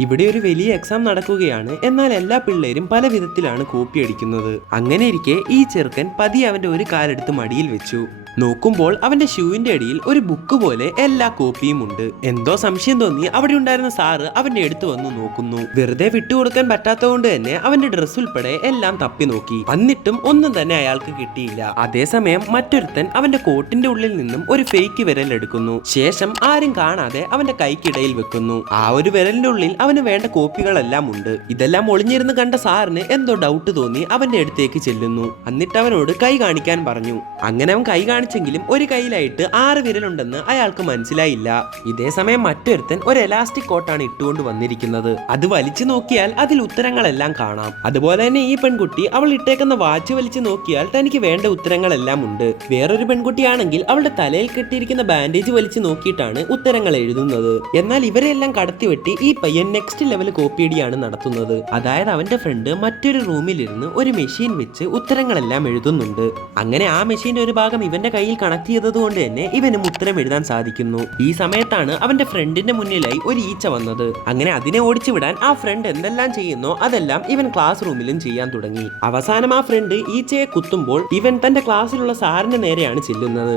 ഇവിടെ ഒരു വലിയ എക്സാം നടക്കുകയാണ്. എന്നാൽ എല്ലാ പിള്ളേരും പല വിധത്തിലാണ് കോപ്പി അടിക്കുന്നത്. അങ്ങനെ ഇരിക്കെ ഈ ചെറുക്കൻ പതിയെ അവന്റെ ഒരു കാലെടുത്ത് മടിയിൽ വെച്ചു. നോക്കുമ്പോൾ അവന്റെ ഷൂവിന്റെ അടിയിൽ ഒരു ബുക്ക് പോലെ എല്ലാ കോപ്പിയും ഉണ്ട്. എന്തോ സംശയം തോന്നി അവിടെ ഉണ്ടായിരുന്ന സാറ് അവന്റെ അടുത്ത് വന്നു നോക്കുന്നു. വെറുതെ വിട്ടുകൊടുക്കാൻ പറ്റാത്തതുകൊണ്ട് തന്നെ അവന്റെ ഡ്രസ് ഉൾപ്പെടെ എല്ലാം തപ്പി നോക്കി. എന്നിട്ടും ഒന്നും തന്നെ അയാൾക്ക് കിട്ടിയില്ല. അതേസമയം മറ്റൊരുത്തൻ അവന്റെ കോട്ടിന്റെ ഉള്ളിൽ നിന്നും ഒരു ഫേക്ക് വിരൽ എടുക്കുന്നു. ശേഷം ആരും കാണാതെ അവന്റെ കൈക്കിടയിൽ വെക്കുന്നു. ആ ഒരു വിരലിന്റെ ഉള്ളിൽ അവന് വേണ്ട കോപ്പികളെല്ലാം ഉണ്ട്. ഇതെല്ലാം ഒളിഞ്ഞിരുന്ന് കണ്ട സാറിന് എന്തോ ഡൗട്ട് തോന്നി അവന്റെ അടുത്തേക്ക് ചെല്ലുന്നു. എന്നിട്ട് അവനോട് കൈ കാണിക്കാൻ പറഞ്ഞു. അങ്ങനെ അവൻ കൈ െങ്കിലും ഒരു കൈയിലായിട്ട് 6 വിരലുണ്ടെന്ന് അയാൾക്ക് മനസ്സിലായില്ല. ഇതേ സമയം മറ്റൊരുത്തൻ ഒരു എലാസ്റ്റിക് കോട്ടാണ് ഇട്ടുകൊണ്ട് വന്നിരിക്കുന്നത്. അത് വലിച്ചു നോക്കിയാൽ അതിൽ ഉത്തരങ്ങളെല്ലാം കാണാം. അതുപോലെ തന്നെ ഈ പെൺകുട്ടി അവൾ ഇട്ടേക്കുന്ന വാച്ച് വലിച്ചു നോക്കിയാൽ തനിക്ക് വേണ്ട ഉത്തരങ്ങളെല്ലാം ഉണ്ട്. വേറൊരു പെൺകുട്ടിയാണെങ്കിൽ അവളുടെ തലയിൽ കെട്ടിയിരിക്കുന്ന ബാൻഡേജ് വലിച്ചു നോക്കിയിട്ടാണ് ഉത്തരങ്ങൾ എഴുതുന്നത്. എന്നാൽ ഇവരെല്ലാം കടത്തിവെട്ടി ഈ പയ്യൻ നെക്സ്റ്റ് ലെവൽ കോപ്പിയടിയാണ് നടത്തുന്നത്. അതായത് അവന്റെ ഫ്രണ്ട് മറ്റൊരു റൂമിലിരുന്ന് ഒരു മെഷീൻ വെച്ച് ഉത്തരങ്ങളെല്ലാം എഴുതുന്നുണ്ട്. അങ്ങനെ ആ മെഷീന്റെ ഒരു ഭാഗം ഇവന്റെ കയ്യിൽ കണക്ട് ചെയ്തത് കൊണ്ട് തന്നെ ഇവനും ഉത്തരം എഴുതാൻ സാധിക്കുന്നു. ഈ സമയത്താണ് അവന്റെ ഫ്രണ്ടിന്റെ മുന്നിലായി ഒരു ഈച്ച വന്നത്. അങ്ങനെ അതിനെ ഓടിച്ചു വിടാൻ ആ ഫ്രണ്ട് എന്തെല്ലാം ചെയ്യുന്നോ അതെല്ലാം ഇവൻ ക്ലാസ് റൂമിലും ചെയ്യാൻ തുടങ്ങി. അവസാനം ആ ഫ്രണ്ട് ഈച്ചയെ കുത്തുമ്പോൾ ഇവൻ തന്റെ ക്ലാസ്സിലുള്ള സാറിന്റെ നേരെയാണ് ചെല്ലുന്നത്.